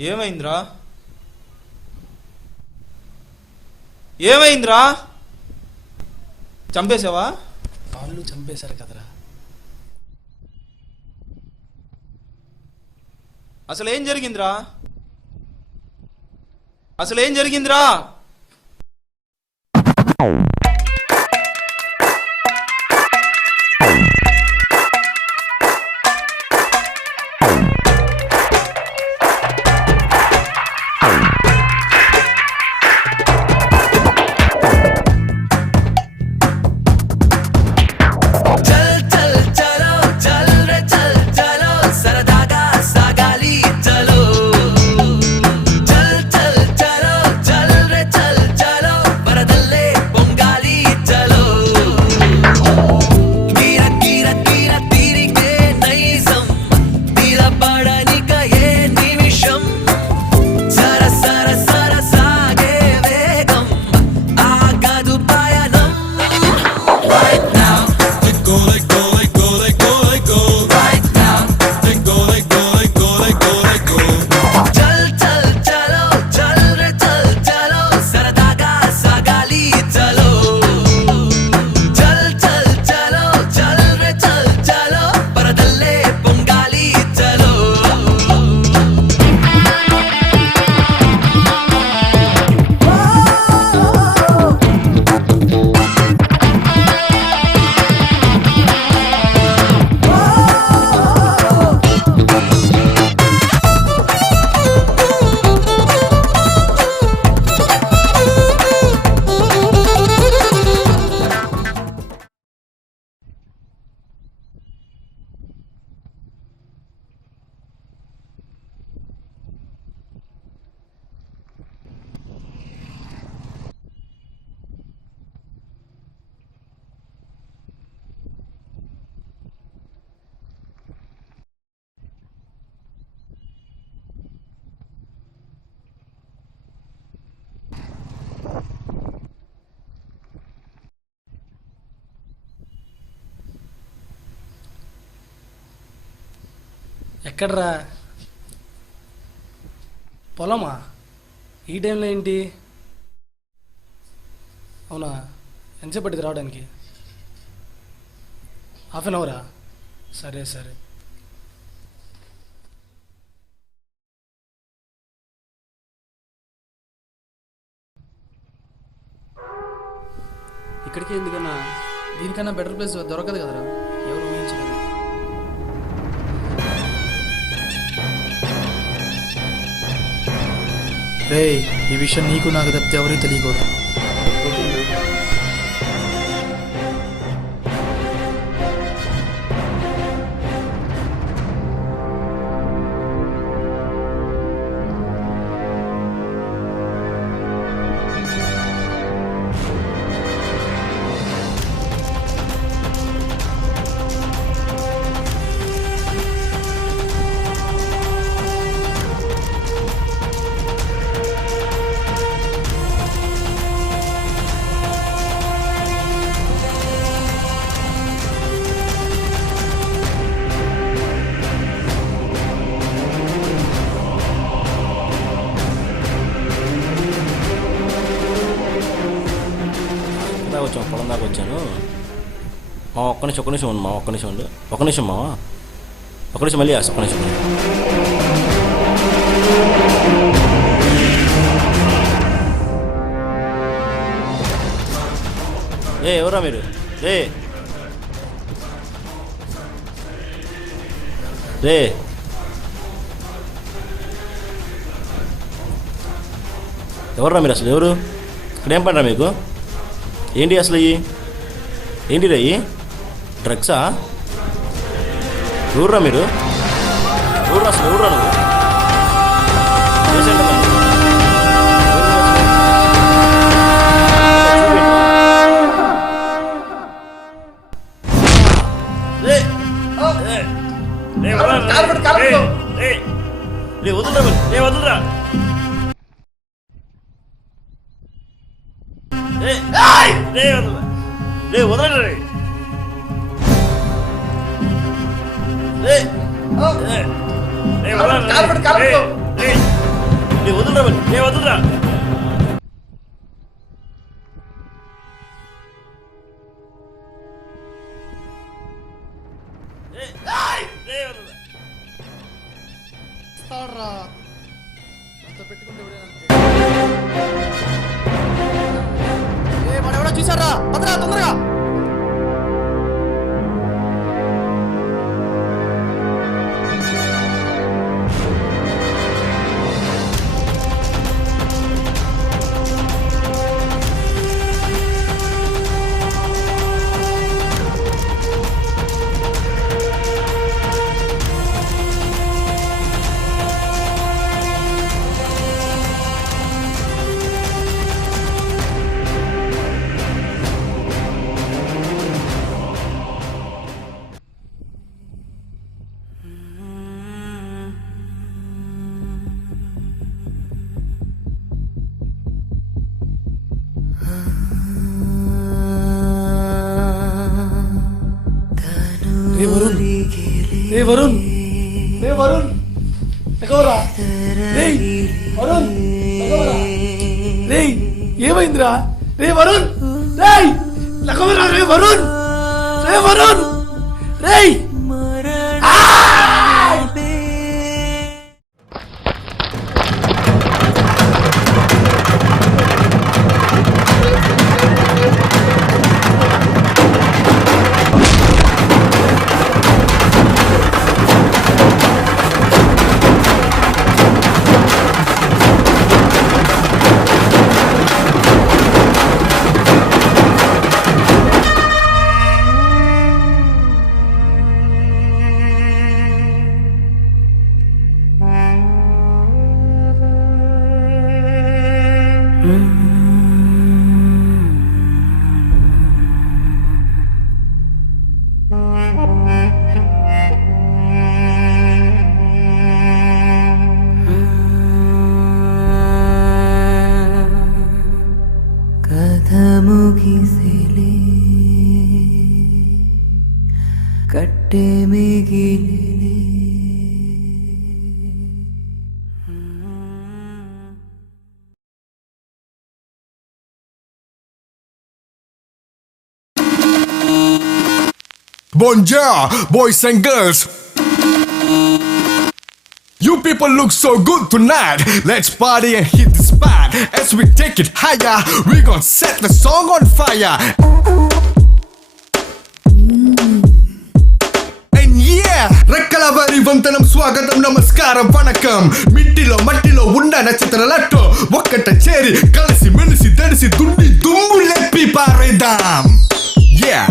ఏమైందిరా? ఏమైందిరా? చంపేసావా? వాళ్ళు చంపేశారు కదరా. అసలేం జరిగిందిరా? అసలేం జరిగిందిరా? ఎక్కడ్రా? పొలమా? ఈ టైంలో ఏంటి? అవునా, ఎంతసేపు పట్టింది రావడానికి? హాఫ్ అన్ అవరా? సరే సరే. ఇక్కడికి ఎందుకన్నా? దీనికన్నా బెటర్ ప్లేస్ దొరకదు కదరా. ఎవరు ఊహించలేదు. రే, ఈ విషయం నీకు నాకు తప్పితే ఎవరికి తెలియకూడదు. పొలం దాకా వచ్చాను. ఒక్క నిమిషం ఉండు మా, ఒక్క నిమిషం ఉండు. ఒక్క నిమిషం మావా, ఒక్క నిమిషం మళ్ళీ ఒక్క నిమిషం. ఎవరా మీరు? రే ఎవర్రా మీరు? అసలు ఎవరు? ఇక్కడ ఏం పడరా మీకు? ఏంటి అసలు ఏంటి రే? డ్రగ్సా? ఎవర్రా మీరు? ఎవర్రా అసలు? ఎవర్రా నువ్వు? వదులురా. వదలండి. వదులురా మరి, వదులురా. వాడెవడో చూసారా పదరా తొందరగా. రే వరుణ్ రే వరుణ్ రే వరుణ్ ఎగవరా రే వరుణ్ ఎగవరా రే ఏమైందిరా రే వరుణ్ రే లగవరా రే వరుణ్ రే వరుణ్ రే ముగిసిలే కట్టే మిగిలిలే Bonjour, boys and girls. You people look so good tonight. Let's party and hit the spot. As we take it higher, we gon' set the song on fire. And yeah, రెక్కలవారి వంతనం స్వాగతం నమస్కారం వణకం. మిట్టిలో మట్టిలో ఉన్న నక్షత్రాలతో ఒక్కట చేరి కలిసి మెలిసి తడిసి దుమ్ము లేపి పారేద్దాం. Yeah.